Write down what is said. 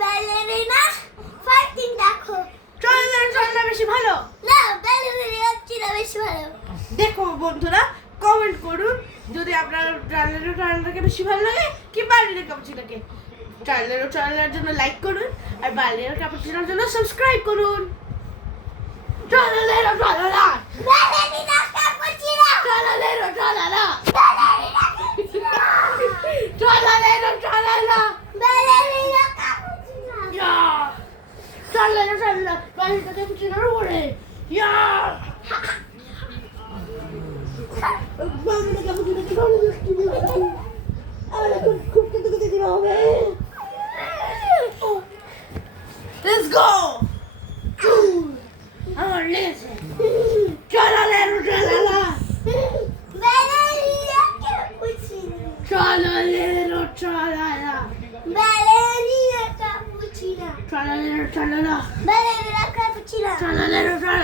Ballerina fighting দেখো। চলনা বেশি ভালো না, ব্যালেরিনা বেশি ভালো। দেখো বন্ধুরা, কমেন্ট করুন যদি আপনার ট্রায়ালটাকে বেশি ভালো লাগে কি বার্লির ক্যাপুচিনোকে। ট্রায়ালের জন্য লাইক করুন আর বার্লির ক্যাপুচিনোর জন্য সাবস্ক্রাইব করুন। ট্রায়ালের ট্রায়ালা ব্যালেরিনা ক্যাপুচিনো, ট্রায়ালের ট্রায়ালা ব্যালেরিনা ক্যাপুচিনো, ট্রায়ালের ট্রায়ালা ব্যালেরিনা ক্যাপুচিনো। ইয়া ট্রায়ালের ট্রায়ালা বার্লির ক্যাপুচিনোর উপরে ইয়া বার্লির ক্যাপুচিনো কি ভালো মিষ্টি মিষ্টি। আর এখন খুব খেতে দিতে হবে। Let's go! আমার লেগেছে। ট্রায়ালের ট্রায়ালা ব্যালেরিনা ক্যাপুচিনো, ট্রায়ালের ট্রায়ালা ব্যালেরিনা ক্যাপুচিনো, ট্রায়ালের ট্রায়ালা ব্যালেরিনা ক্যাপুচিনো। ট্রায়ালের ট্রায়ালা